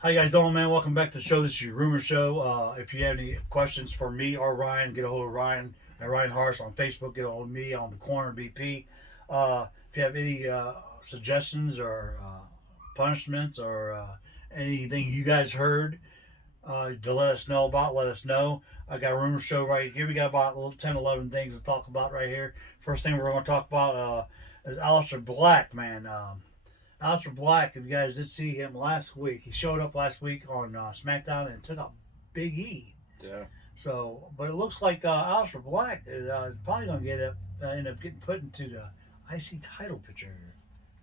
How you guys doing, man? Welcome back to the show. This is your Rumor Show. If you have any questions for me or Ryan, get a hold of Ryan at Ryan Harsh on Facebook. Get a hold of me on the Corner BP. If you have any suggestions or punishments or anything you guys heard to let us know about, let us know. I got a Rumor Show right here. We got about 10, 11 things to talk about right here. First thing we're going to talk about is Aleister Black, man. Aleister Black, if you guys did see him last week, he showed up last week on SmackDown and took out Big E. Yeah. So, but it looks like Aleister Black is probably going to end up getting put into the IC title picture.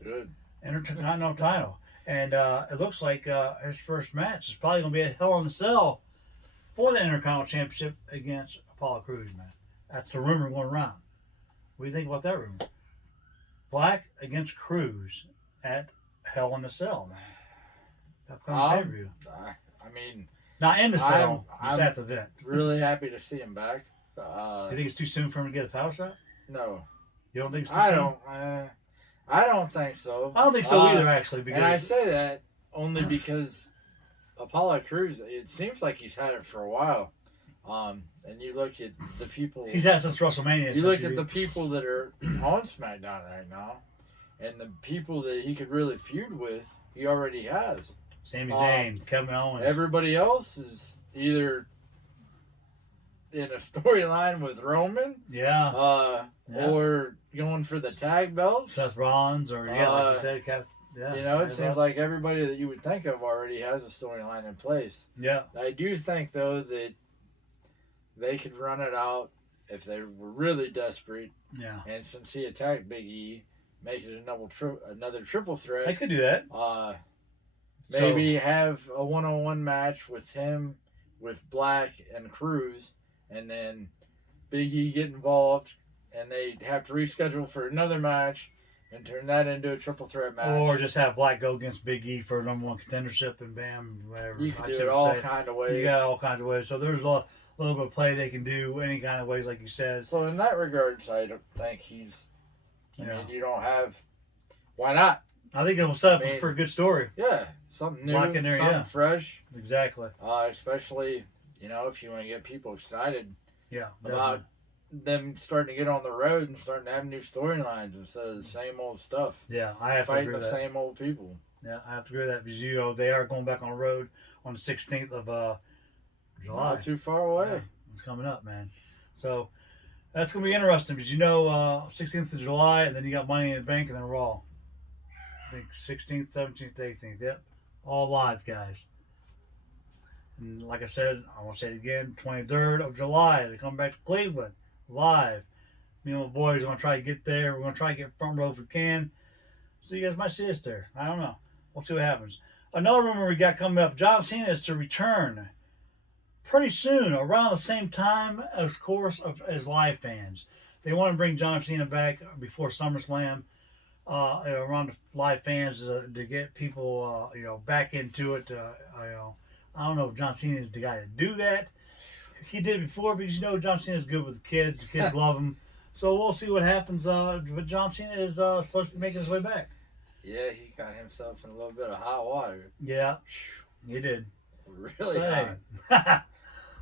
Good. Intercontinental title. And it looks like his first match is probably going to be at Hell in a Cell for the Intercontinental Championship against Apollo Crews, man. That's the rumor going around. What do you think about that rumor? Black against Crews at Hell in a Cell, man. Upcoming pay-per-view. I mean, not in the cell, just at the event. Really happy to see him back. You think it's too soon for him to get a title shot? No. You don't think it's too soon? I don't think so. I don't think so either, actually. Because... And I say that only because Apollo Crews, it seems like he's had it for a while. And you look at the people... He's had since WrestleMania. You look at the people that are on SmackDown right now, and the people that he could really feud with, he already has. Sami Zayn, Kevin Owens. Everybody else is either in a storyline with Roman, or going for the tag belts. Seth Rollins, or like you said, it seems like everybody that you would think of already has a storyline in place. Yeah. I do think though that they could run it out if they were really desperate. Yeah. And since he attacked Big E, make it another triple threat. They could do that. Maybe have a one-on-one match with him, with Black and Crews, and then Big E get involved, and they have to reschedule for another match and turn that into a triple threat match. Or just have Black go against Big E for number one contendership and bam, whatever. You can do it all kind of ways. You got all kinds of ways. So there's a little bit of play they can do any kind of ways, like you said. So in that regards, I don't think he's... I mean, you don't have... Why not? I think it will set up for a good story. Yeah, something new, Black in there, something fresh. Exactly. Especially, if you want to get people excited about them starting to get on the road and starting to have new storylines instead of the same old stuff. Yeah, I have to agree with that. Fighting the same old people. Yeah, I have to agree with that because, they are going back on the road on the 16th of July. Not too far away. Yeah, it's coming up, man. So that's going to be interesting because 16th of July, and then you got Money in the Bank and then Raw. I think 16th, 17th, 18th. Yep. All live, guys. And like I said, I want to say it again, 23rd of July, they come back to Cleveland, live. Me and my boys are going to try to get there. We're going to try to get front row if we can. So you guys might see us there. I don't know. We'll see what happens. Another rumor we got coming up, John Cena is to return pretty soon, around the same time, of course, as live fans. They want to bring John Cena back before SummerSlam, around the live fans to get people, back into it. I don't know if John Cena is the guy to do that. He did before because, John Cena is good with the kids. The kids love him. So we'll see what happens. But John Cena is supposed to be making his way back. Yeah, he got himself in a little bit of hot water. Yeah, he did. Really hot.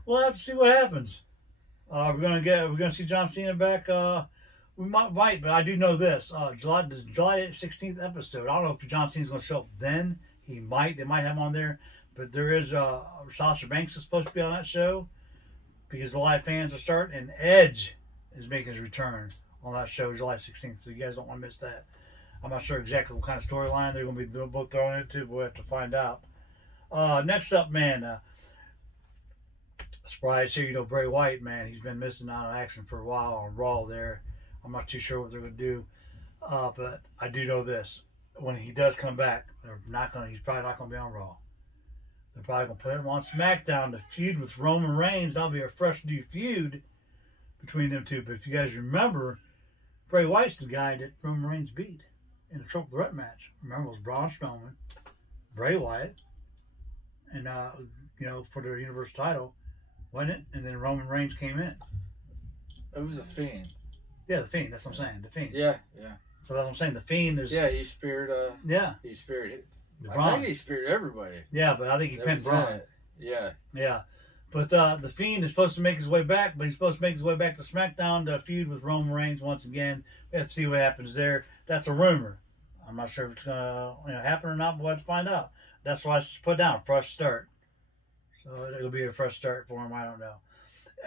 We'll have to see what happens. We're gonna see John Cena back. We might, but I do know this. July 16th episode. I don't know if John Cena's gonna show up then. They might have him on there. But there is Sasha Banks is supposed to be on that show because the live fans are starting, and Edge is making his return on that show July 16th. So you guys don't want to miss that. I'm not sure exactly what kind of storyline they're going to be both throwing into, but we'll have to find out. Next up, man, surprise here. Bray Wyatt, man, he's been missing out on action for a while on Raw there. I'm not too sure what they're going to do, but I do know this: when he does come back, he's probably not going to be on Raw. They're probably going to put him on SmackDown to feud with Roman Reigns. That'll be a fresh new feud between them two. But if you guys remember, Bray Wyatt's the guy that Roman Reigns beat in the triple threat match. Remember, it was Braun Strowman, Bray Wyatt, and for the Universal title, wasn't it? And then Roman Reigns came in. It was a Fiend. Yeah, the Fiend. That's what I'm saying. The Fiend. Yeah. So that's what I'm saying. The Fiend is. Yeah, he speared. Yeah. He speared I think he speared everybody. Yeah, but I think he pinned Braun. Yeah. Yeah. But the Fiend is supposed to make his way back, but he's supposed to make his way back to SmackDown to feud with Roman Reigns once again. We have to see what happens there. That's a rumor. I'm not sure if it's going to happen or not, but we'll have to find out. That's why I put down fresh start. So it'll be a fresh start for him. I don't know.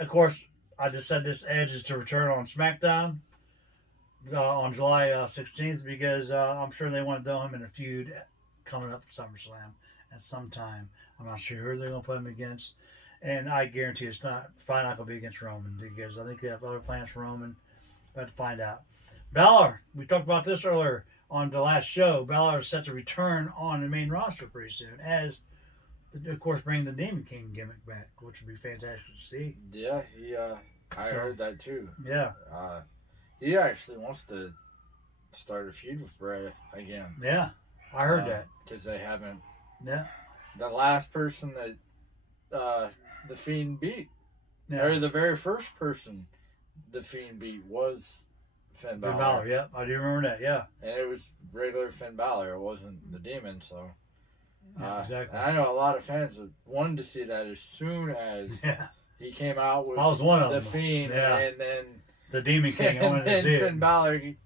Of course, I just said this Edge is to return on SmackDown on July 16th because I'm sure they want to throw him in a feud coming up at SummerSlam at some time. I'm not sure who they're going to put him against. And I guarantee it's probably not going to be against Roman because I think they have other plans for Roman. We'll have to find out. Balor, we talked about this earlier on the last show. Balor is set to return on the main roster pretty soon as, of course, bringing the Demon King gimmick back, which would be fantastic to see. Yeah, I heard that too. Yeah. He actually wants to start a feud with Bray again. Yeah, I heard that. Because they haven't. Yeah. The last person that the Fiend beat, or the very first person the Fiend beat was Finn Balor. Finn Balor, yeah. I do remember that, yeah. And it was regular Finn Balor. It wasn't the Demon, so. Yeah, exactly. I know a lot of fans that wanted to see that as soon as he came out with I was one of the them. Fiend, and then the Demon King. I wanted to see Finn it. Balor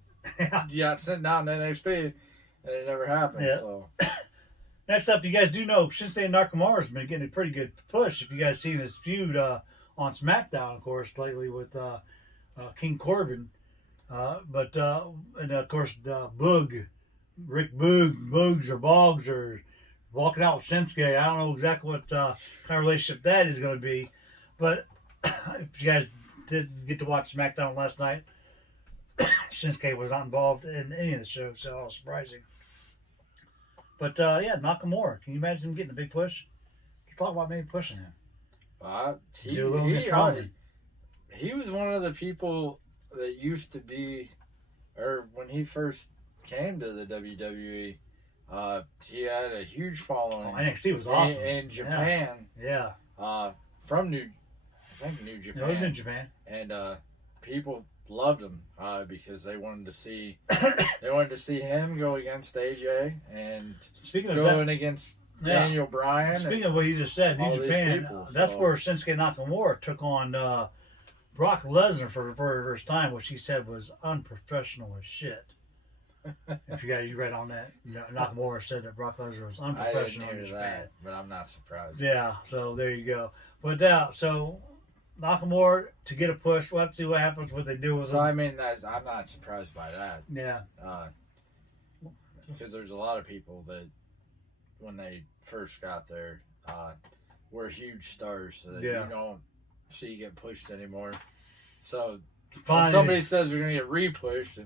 got sent down to NXT, and it never happened. Yeah. So. Next up, you guys do know Shinsuke Nakamura has been getting a pretty good push. If you guys seen his feud on SmackDown, of course, lately with King Corbin, and of course Rick Boogs or Boggs or walking out with Shinsuke. I don't know exactly what kind of relationship that is going to be, but if you guys did get to watch SmackDown last night, Shinsuke was not involved in any of the shows, so it was surprising. But Nakamura, can you imagine him getting a big push? Talk about maybe pushing him. He was one of the people that used to be, or when he first came to the WWE, he had a huge following. NXT was awesome in Japan. Yeah. From New Japan. It was in Japan, and people loved him because they wanted to see him go against AJ and going against Daniel Bryan. Speaking of what you just said, New Japan, that's where Shinsuke Nakamura took on Brock Lesnar for the very first time, which he said was unprofessional as shit. If you read on that, Nakamura said that Brock Lesnar was unprofessional in Japan. That, but I'm not surprised. Yeah, so there you go. But so Nakamura to get a push. We'll have to see what happens, what they do with him. I mean, I'm not surprised by that. Yeah. Because there's a lot of people that, when they first got there, were huge stars that you don't see get pushed anymore. So, if somebody says they're going to get re-pushed,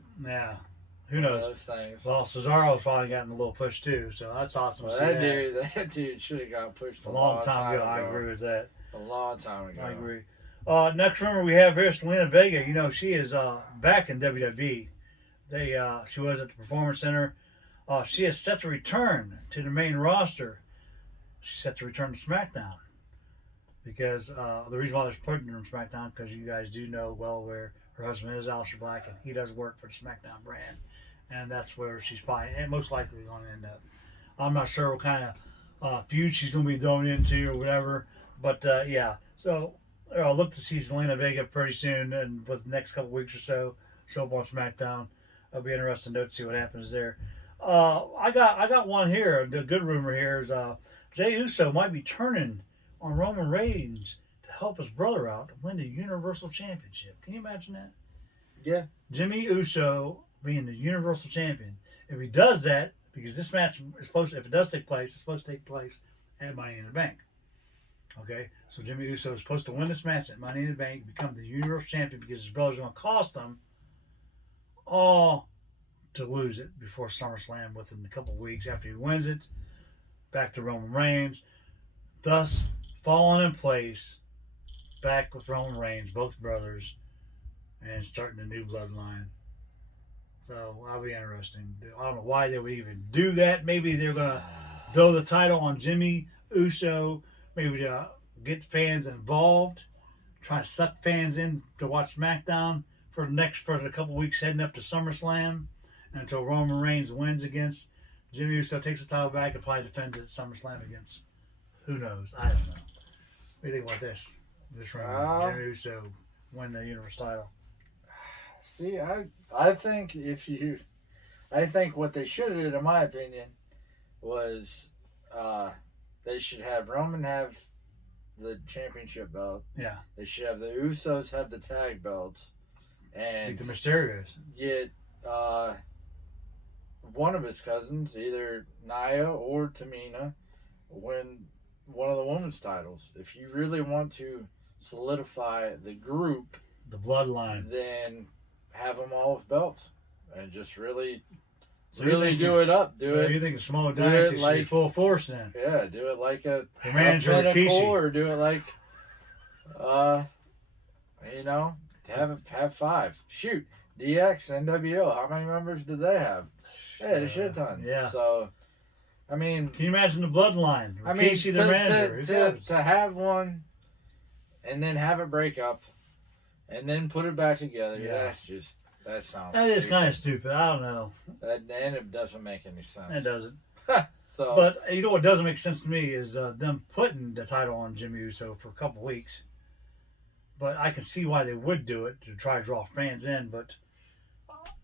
who knows? Those things. Well, Cesaro's finally gotten a little push too, so that's awesome to see that dude should have got pushed a long time ago. I agree with that. A long time ago. I agree. Next rumor we have here, Zelina Vega. She is back in WWE. She was at the Performance Center. She is set to return to the main roster. She's set to return to SmackDown because the reason why they're putting her on SmackDown, because you guys do know well where her husband is, Aleister Black, and he does work for the SmackDown brand, and that's where she's probably and most likely going to end up. I'm not sure what kind of feud she's going to be thrown into or whatever, but so I'll look to see Zelina Vega pretty soon, and with the next couple weeks or so, show up on SmackDown. It'll be interesting to see what happens there. I got one here. The good rumor here is Jey Uso might be turning on Roman Reigns to help his brother out to win the Universal Championship. Can you imagine that? Yeah. Jimmy Uso being the Universal Champion. If he does that, because this match is supposed to, if it does take place, it's supposed to take place at Money in the Bank. Okay? So Jimmy Uso is supposed to win this match at Money in the Bank, become the Universal Champion, because his brother's going to cost him all to lose it before SummerSlam within a couple of weeks after he wins it. Back to Roman Reigns. Thus, falling in place, back with Roman Reigns, both brothers, and starting a new bloodline. So, that'll be interesting. I don't know why they would even do that. Maybe they're going to throw the title on Jimmy Uso, maybe to get fans involved, try to suck fans in to watch SmackDown for the couple weeks heading up to SummerSlam until Roman Reigns wins against Jimmy Uso takes the title back and probably defends it at SummerSlam against who knows? I don't know. What do you think about this? This round, Jimmy Uso win the Universal title. See, I think I think what they should have did, in my opinion, was they should have Roman have the championship belt. Yeah. They should have the Usos have the tag belts. And Like the Mysterios. Get one of his cousins, either Nia or Tamina, win one of the women's titles. If you really want to solidify the group, The bloodline. then have them all with belts and just really So do it up. Do it. You think the Samoa do Dynasty it should be like- full force then? Yeah, do it like a The manager Pinnacle, Rikishi. or do it like, have 5. Shoot, DX, NWO. How many members did they have? They had a shit ton. Yeah. So, I mean, Can you imagine the bloodline? I mean, Rikishi, the manager. to have one, and then have it break up, and then put it back together. Yeah. That sounds. That is stupid. kind of stupid. I don't know. And it doesn't make any sense. It doesn't. So, But you know what doesn't make sense to me is them putting the title on Jimmy Uso for a couple weeks. But I can see why they would do it to try to draw fans in. But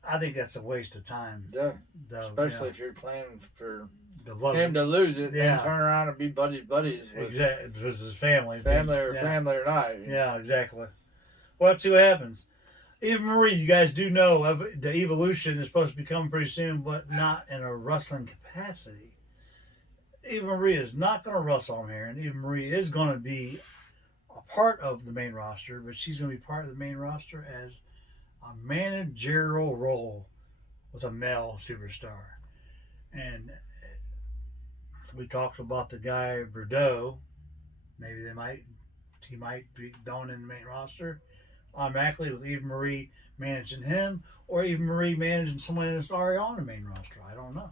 I think that's a waste of time. yeah, Though, especially if you're planning for the love him to lose it, Yeah. then turn around and be buddies with exactly this is family, family or yeah. family or not. Yeah, exactly. Well, let's see what happens. Eva Marie, you guys do know the Evolution is supposed to be coming pretty soon, but not in a wrestling capacity. Eva Marie is not going to wrestle on here, and Eva Marie is going to be a part of the main roster, but she's going to be part of the main roster as a managerial role with a male superstar. And we talked about the guy Bordeaux. Maybe he might be thrown in the main roster automatically with Eva Marie managing him, or Eva Marie managing someone that's already on the main roster. I don't know.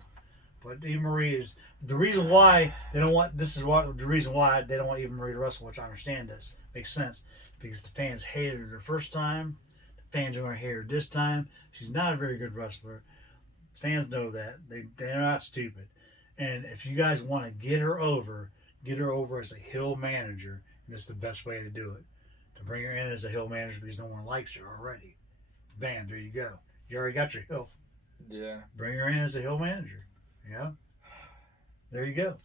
But Eva Marie is the reason why they don't want. This is what the reason why they don't want Eva Marie to wrestle, which I understand this makes sense because the fans hated her the first time. The fans are going to hate her this time. She's not a very good wrestler. The fans know that they're not stupid. And if you guys want to get her over as a heel manager, and it's the best way to do it. To bring her in as a heel manager because no one likes her already. Bam, there you go. You already got your heel. Yeah. Bring her in as a heel manager. Yeah. There you go.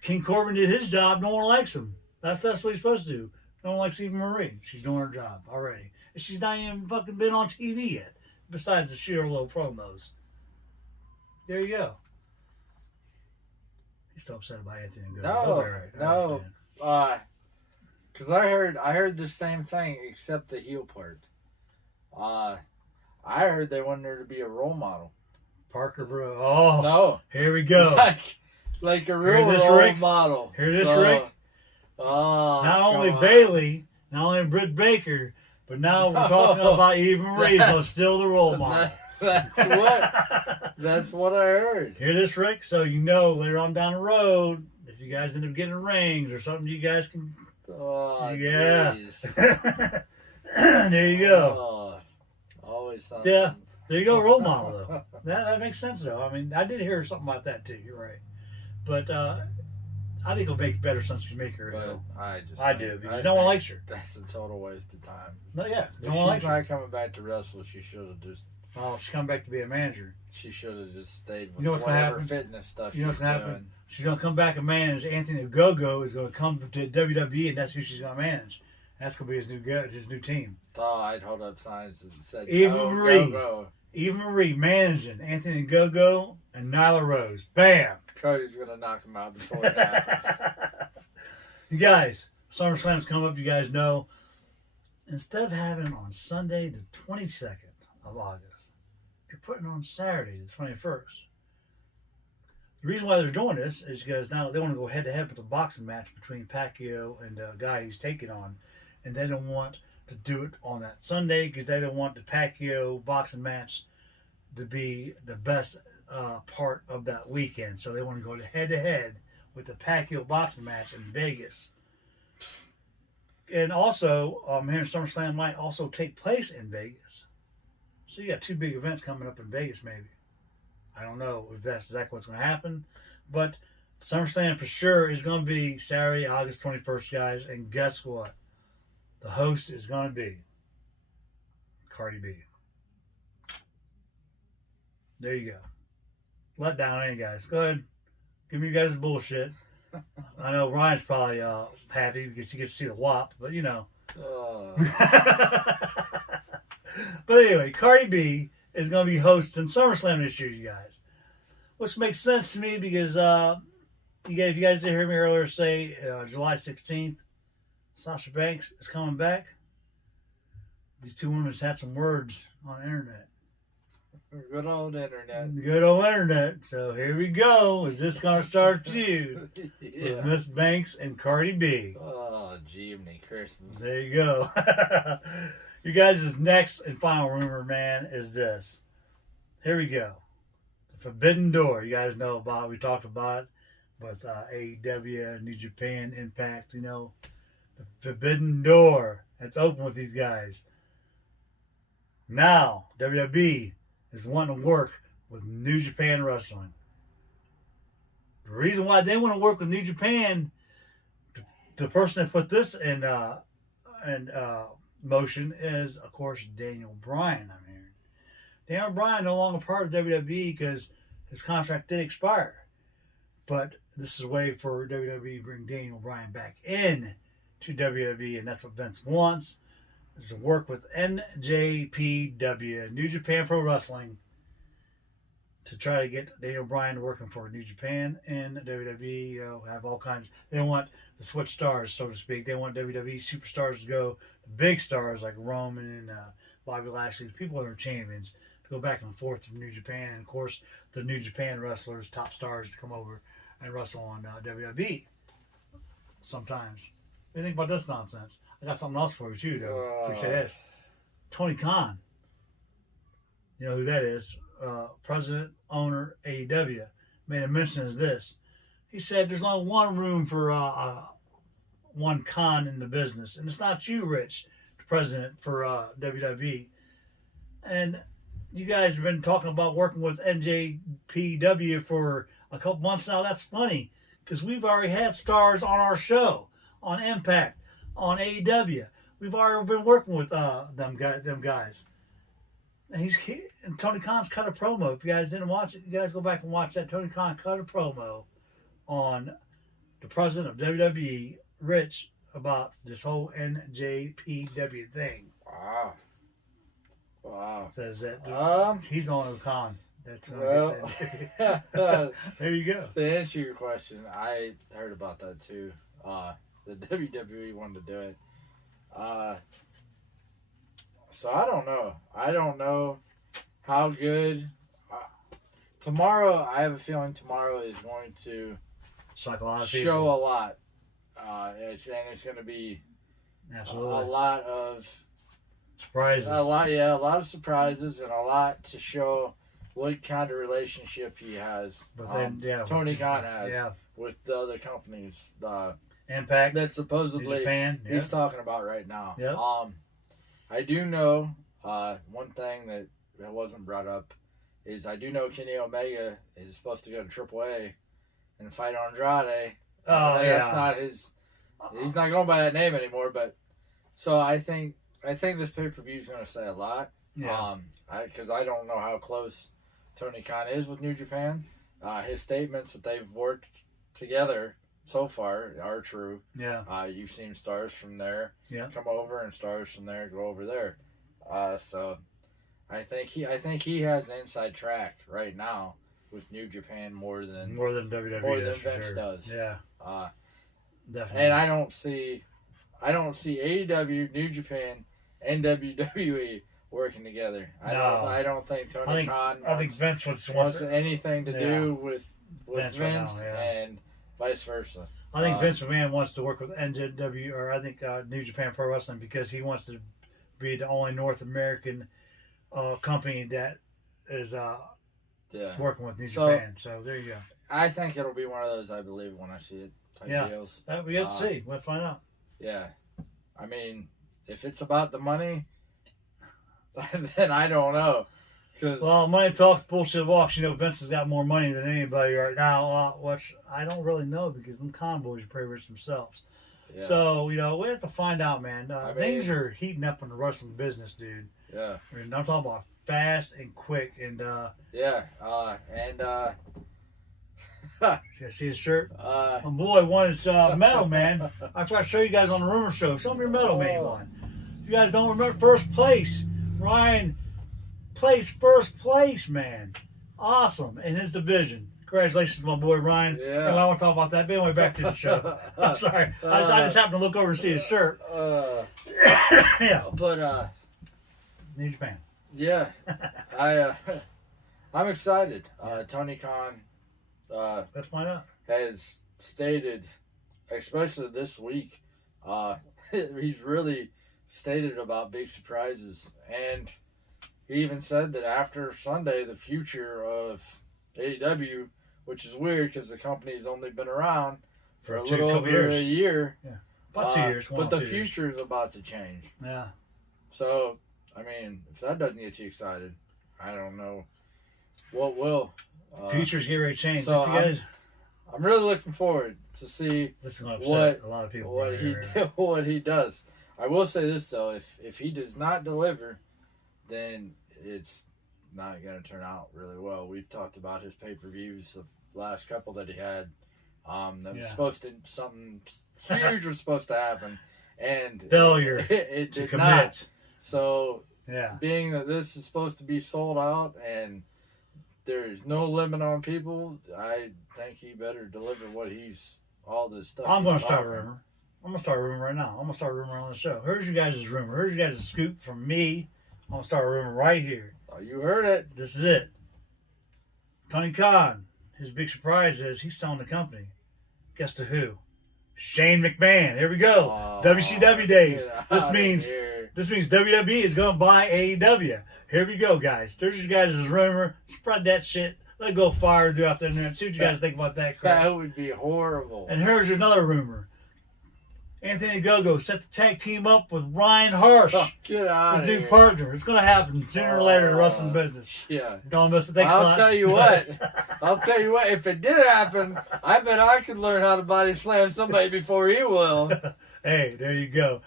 King Corbin did his job. No one likes him. That's what he's supposed to do. No one likes Eva Marie. She's doing her job already. And she's not even fucking been on TV yet. Besides the sheer low promos. There you go. He's still upset about Anthony and No, no. Because I heard the same thing except the heel part. I heard they wanted her to be a role model. Parker Bro. Oh, No, here we go. like a real Hear this, role Rick? model. Hear this, So, Rick? Oh, Not only God. Bailey, not only Britt Baker, but now we're talking No. about Eva Marie, so still the role model. That's what I heard. Hear this, Rick? So you know later on down the road, if you guys end up getting rings or something, you guys can. Oh, Yeah. jeez. There you go. Oh, always something. Yeah. There you go, role model though. That makes sense though. I mean, I did hear something about that too. You're right, but I think it'll make better sense to make her. But I do because no one likes her. That's a total waste of time. No, yeah, If no one she's likes not her. coming back to wrestle, she should have just. Oh, she's coming back to be a manager. She should have just stayed with You know what's gonna whatever happen? fitness stuff. You know what's she's gonna happen? doing. She's gonna come back and manage. Anthony Ogogo is gonna come to WWE, and that's who she's gonna manage. That's gonna be his new team. Oh, I'd hold up signs that said Eva "Go, Marie. Go, go." Eva Marie managing Anthony Ogogo and Nyla Rose. Bam! Cody's gonna knock him out before it happens. You guys, SummerSlam's coming up. You guys know. Instead of having it on Sunday, the 22nd of August, you're putting it on Saturday, the 21st. The reason why they're doing this is because now they want to go head to head with a boxing match between Pacquiao and the guy he's taking on, and they don't want to do it on that Sunday because they don't want the Pacquiao boxing match to be the best part of that weekend. So they want to go head to head with the Pacquiao boxing match in Vegas. And also, I'm hearing SummerSlam might also take place in Vegas. So you got two big events coming up in Vegas, maybe. I don't know if that's exactly what's going to happen, but SummerSlam for sure is going to be Saturday, August 21st, guys. And guess what? The host is going to be Cardi B. There you go. Let down, ain't you guys? Go ahead. Give me you guys bullshit. I know Ryan's probably happy because he gets to see the WAP, but you know. But anyway, Cardi B is going to be hosting SummerSlam this year, you guys. Which makes sense to me because you guys did hear me earlier say July 16th, Sasha Banks is coming back. These two women had some words on the internet. Good old internet. Good old internet. So here we go. Is this going to start a feud with Miss Banks and Cardi B? Oh, Jiminy Christmas. There you go. You guys' next and final rumor, man, is this. Here we go. The Forbidden Door. You guys know about it. We talked about it with AEW, New Japan, Impact. You know, the Forbidden Door. It's open with these guys. Now, WWE is wanting to work with New Japan Wrestling. The reason why they want to work with New Japan, the person that put this in motion is, of course, Daniel Bryan. I mean, Daniel Bryan no longer part of WWE because his contract did expire. But this is a way for WWE to bring Daniel Bryan back in to WWE, and that's what Vince wants. Is to work with NJPW, New Japan Pro Wrestling, to try to get Daniel Bryan working for New Japan and WWE. You know, have all kinds. They want the switch stars, so to speak. They want WWE superstars to go, the big stars like Roman and Bobby Lashley, the people that are champions, to go back and forth from New Japan, and of course the New Japan wrestlers, top stars, to come over and wrestle on WWE. Sometimes. What do you think about this nonsense? I got something else for you too, though. If you say this, Tony Khan. You know who that is? President, owner, AEW, made a mention of this. He said there's only one room for one Khan in the business, and it's not you, Rich, the president for WWE. And you guys have been talking about working with NJPW for a couple months now. That's funny because we've already had stars on our show, on Impact, on AEW. We've already been working with them guys. And Tony Khan's cut a promo. If you guys didn't watch it, you guys go back and watch that. Tony Khan cut a promo on the president of WWE, Rich, about this whole NJPW thing. Wow. Says that he's on Khan. That's well, there you go. To answer your question, I heard about that too. The WWE wanted to do it. So I don't know. I don't know how good. Tomorrow, I have a feeling tomorrow is going to show a lot. It's going to be absolutely a lot of surprises. A lot of surprises and a lot to show what kind of relationship he has. But then, Tony Khan has with the other companies. Impact that supposedly Japan, he's talking about right now. Yep. I do know one thing that wasn't brought up is I do know Kenny Omega is supposed to go to AAA and fight Andrade. That's not his. He's not going by that name anymore. But so I think this pay-per-view is going to say a lot. Yeah. Because I don't know how close Tony Khan is with New Japan. His statements that they've worked together so far are true. Yeah. You've seen stars from there come over and stars from there go over there. So I think he has an inside track right now with New Japan more than WWE. More than Vince does. Yeah. Definitely. And I don't see AEW, New Japan, and WWE working together. I don't think Tony Khan I think Vince wants anything to do with Vince right now, and vice versa. I think Vince McMahon wants to work with NJW, or I think New Japan Pro Wrestling, because he wants to be the only North American company that is working with New Japan. So there you go. I think it'll be one of those, I believe, when I see it type deals. That we have to see. We'll find out. Yeah. I mean, if it's about the money, then I don't know. Cause Well, money talks, bullshit walks. You know, Vince has got more money than anybody right now, which I don't really know because them convoys are pretty rich themselves. yeah, So, you know, we have to find out, man. I mean- Things are heating up in the wrestling business, dude. yeah, I mean, I'm talking about fast and quick. And, yeah, you see his shirt? uh, My boy won his medal, man. I try to show you guys on the rumor show. Show me your medal, man. You won. If you guys don't remember first place, Ryan placed first place, man. Awesome in his division. Congratulations, my boy Ryan. Yeah. And I want to talk about that. But anyway, back to the show. I'm sorry. I just happened to look over and see his shirt. Yeah. but New Japan. yeah, I'm excited. Tony Khan Let's find out. has stated, especially this week, he's really stated about big surprises, and he even said that after Sunday, the future of AEW, which is weird because the company's only been around for a little couple over years. a year, About 2 years. but the future is about to change. Yeah. So, I mean, if that doesn't get you excited, I don't know what will. Future's getting ready to change. so If you guys, I'm really looking forward to see this is going to upset a lot of people. what he does. I will say this though: if he does not deliver, then it's not going to turn out really well. We've talked about his pay-per-views, the last couple that he had. That was supposed to something huge was supposed to happen, and Failure it to did commit. not. So, Yeah. being that this is supposed to be sold out and there's no limit on people, I think he better deliver what all this stuff. I'm going he's to start a offering. rumor. I'm going to start a rumor right now. I'm going to start a rumor on the show. Here's you guys' rumor. Here's you guys' scoop from me. I'm going to start a rumor right here. Oh, you heard it. This is it. Tony Khan, his big surprise is he's selling the company. Guess to who? Shane McMahon. Here we go. Oh, WCW days. get This outta means here. WWE is going to buy AEW. Here we go, guys. There's you guys' rumor. Spread that shit. Let it go fire throughout the internet. See what you guys think about that crap. That would be horrible. And here's another rumor. Anthony Gogo set the tag team up with Ryan Harsh, Oh, get out his of new here. partner. It's going to happen sooner or later in the wrestling business. Yeah. Don't miss it. Thanks a I'll lot. tell you what. I'll tell you what. If it did happen, I bet I could learn how to body slam somebody before he will. Hey, there you go.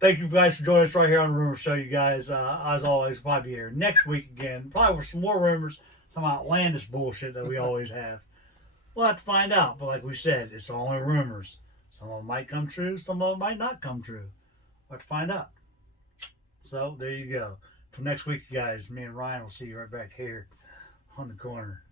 Thank you guys for joining us right here on the Rumor Show, you guys. As always, we'll probably be here next week again. Probably with some more rumors, some outlandish bullshit that we always have. We'll have to find out. But like we said, it's only rumors. Some of them might come true. Some of them might not come true. We'll have to find out. So, there you go. Till next week, you guys. Me and Ryan will see you right back here on the corner.